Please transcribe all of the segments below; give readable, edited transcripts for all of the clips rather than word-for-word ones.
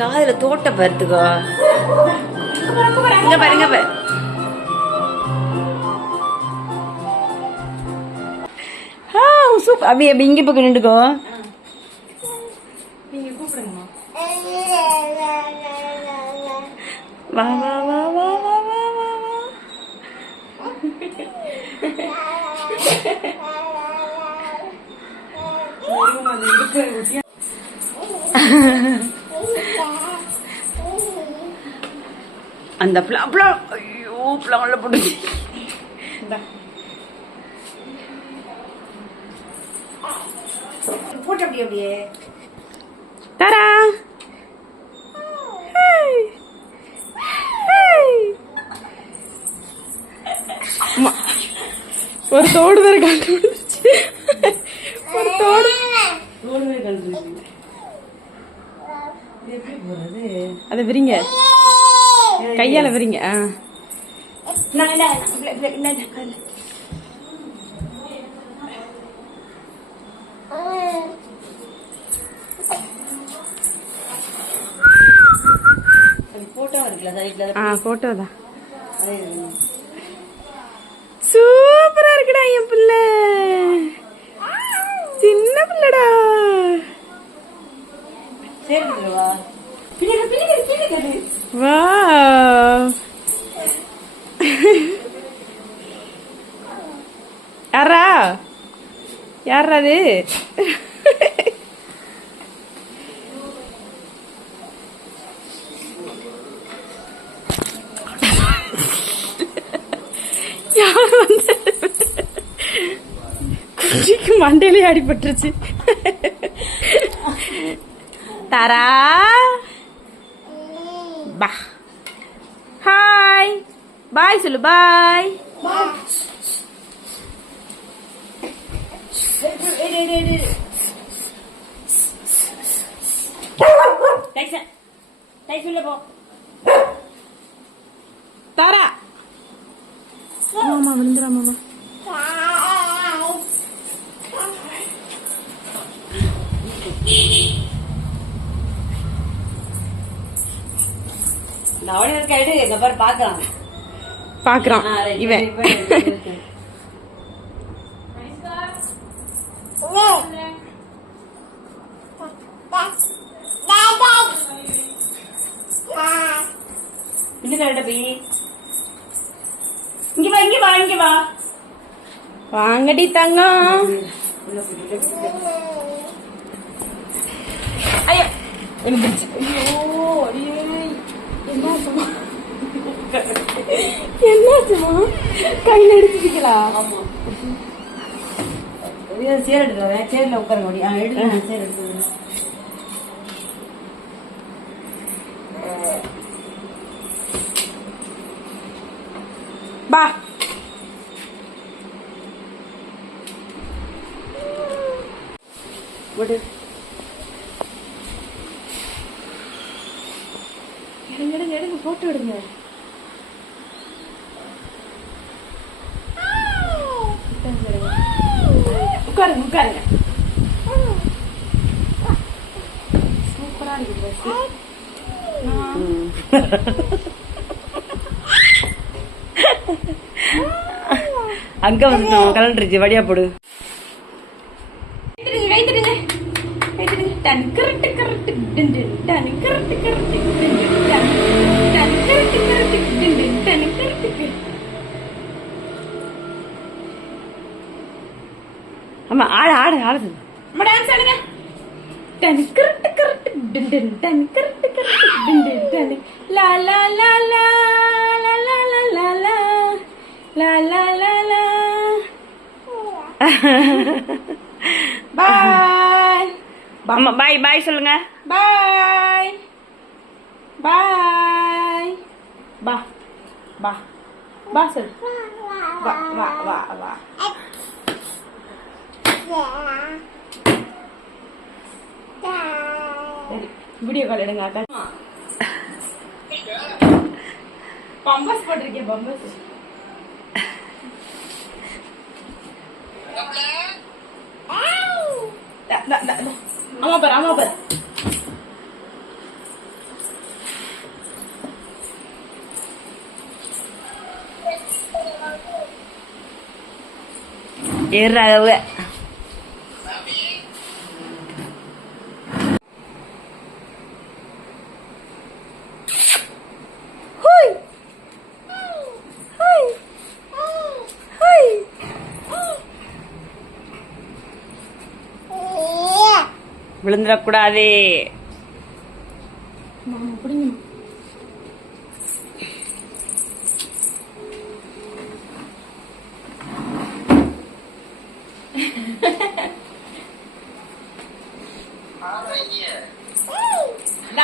காதுல தோட்ட பார்த்துக்கோ. இங்க பாருங்க பாரு. சூப்பர். அப்படி அப்படி இங்க பக்கம் நின்றுக்கோ. வா வா வா வா வா வா வா வா. அந்த பிளாப்லாம் ஐயோ பிளாப்ல போட்டுச்சு. போட்டு அப்படியே அப்படியே தரா. ஒரு தோடு வேற கண்டுபிடிச்சு. ஒரு தோடு வேற கண்டுபிடிச்சு. அதை விரிங்க, கையால விரிங்க. போட்டோ தான். சூப்பரா இருக்குடா என் பிள்ளை, சின்ன பிள்ளடா. வா யாரா யாரா அது? யார் வந்து குச்சிக்கு மண்டையிலே அடிபட்டுருச்சு. தாரா பா. ஹாய் பாய் சொல்லு. பாய். தாரா மாமா விழுந்துரா மாமா. பாக்குறான் இவன். வாங்கடி தங்கம். ஐயோ என்னாச்சுமா? கையில எடுத்துட்டீங்களா? சேர் எடுத்து சேர்ல உட்கார முடியும். எடுத்து சேர் எடுத்து பா. எடுங்க எடுங்க போட்டோ எடுங்க. உட்காருங்க உட்காருங்க. சூப்பரா இருக்கு. அங்க வந்து கலண்டுருச்சு. வடியா போடு. ஆமா ஆடு ஆடு ஆடுது. டான்ஸ் ஆடுங்க. லா லா லா லா லா லா லா லா லா லா லா லா. பாய். அம்மா பாய் பாய் சொல்லுங்க. பாய் பாய். பா பா பா சொல்லு. வா வா வா வா. வீடியோ கால் எடுங்க. அக்கா பம்பஸ் போட்டிருக்கேன். பம்பஸ் அம்மா பாரு அம்மா பாரு. ஏறாவ விழுந்துடக்கூடாது.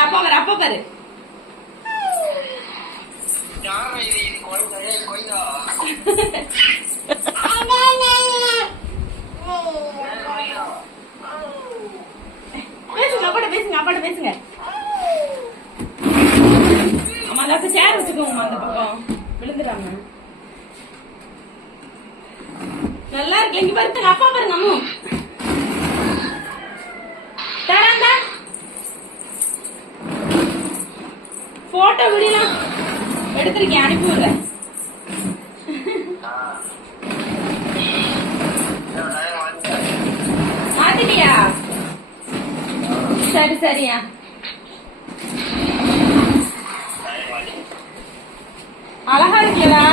அப்பா பாரு, அப்பா பாரு. பேசுங்க, அப்பாட்ட பேசுங்க, அப்பாட்ட பேசுங்க. ஆமா, அந்த சேர் வச்சுக்கோங்க அந்த பக்கம் விழுந்துடாம. நல்லா இருக்கு. இங்க பாருங்க, அப்பா பாருங்க. அம்மு தரந்தா போட்டோ வீடியோலாம் எடுத்திருக்கேன், அனுப்பி விடுறேன். மாத்திட்டியா? சரி சரியா. அழகா இருக்கலா?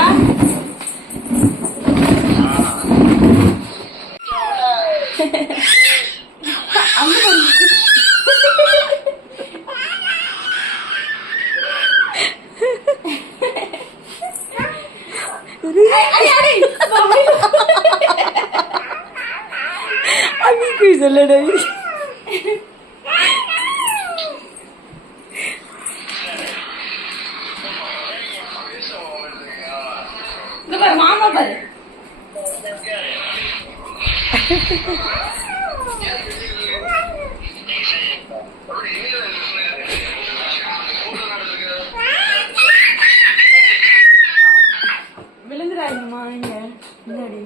சொல்லடா மாமா பாரு. விழுந்துடாதீங்கம்மா இங்க முன்னாடி.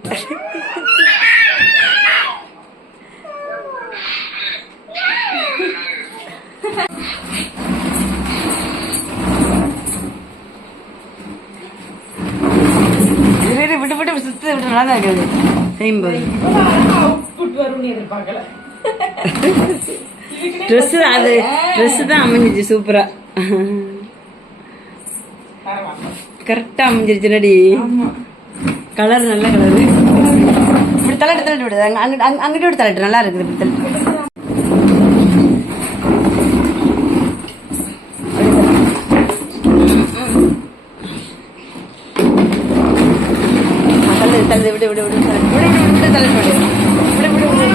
விட்டு விட்டு சுத்து விட்டு நல்லா தான் இருக்குது செய்யும்போது. ட்ரெஸ் அது ட்ரெஸ் தான் அமைஞ்சிச்சு சூப்பரா, கரெக்டா அமைஞ்சிருச்சு. நடி கலர் நல்ல கலரு. இப்படி தள்ளட்டு தள்ளட்டு விடுது, அங்கிட்ட விட்டு தள்ளட்டு நல்லா இருக்குது. இப்படி தள்ளட்டு தள்ளு விடு விடு விடு விடு விடு தள்ளட்டு விடு விடு விடு விடு.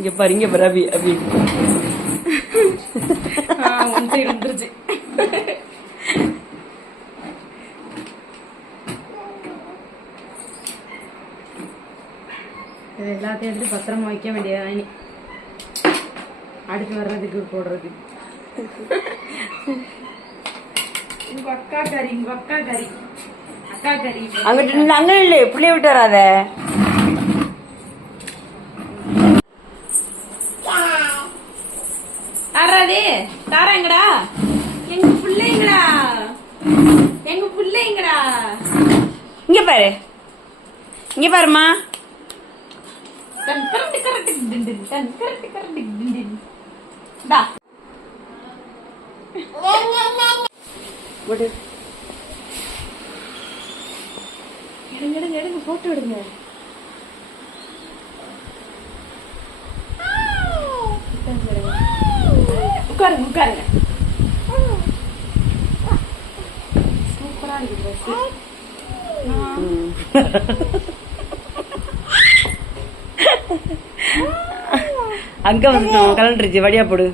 இங்க பாரு, இங்க பாரு அபி அபி இருந்துருச்சு. இது எல்லாத்தையும் எடுத்து பத்திரமா வைக்க வேண்டியதான் இனி அடுத்து வர்றதுக்கு போடுறதுக்கு. உங்க அக்கா கறி, உங்க அக்கா கறி, அக்கா கறி. அங்கிட்டு அங்க இல்ல, பிள்ளைய விட்டு வராத. தாராதே தாரா எங்கடா? எங்க பிள்ளைங்கடா, எங்க பிள்ளைங்கடா. இங்க பாரு, இங்க பாருமா. எடுங்க போட்டோ எடுங்க. உட்காருங்க உட்காருங்க. சூப்பரா இருக்கு. அங்க வந்து கலண்டுருச்சு, வடியா போடு.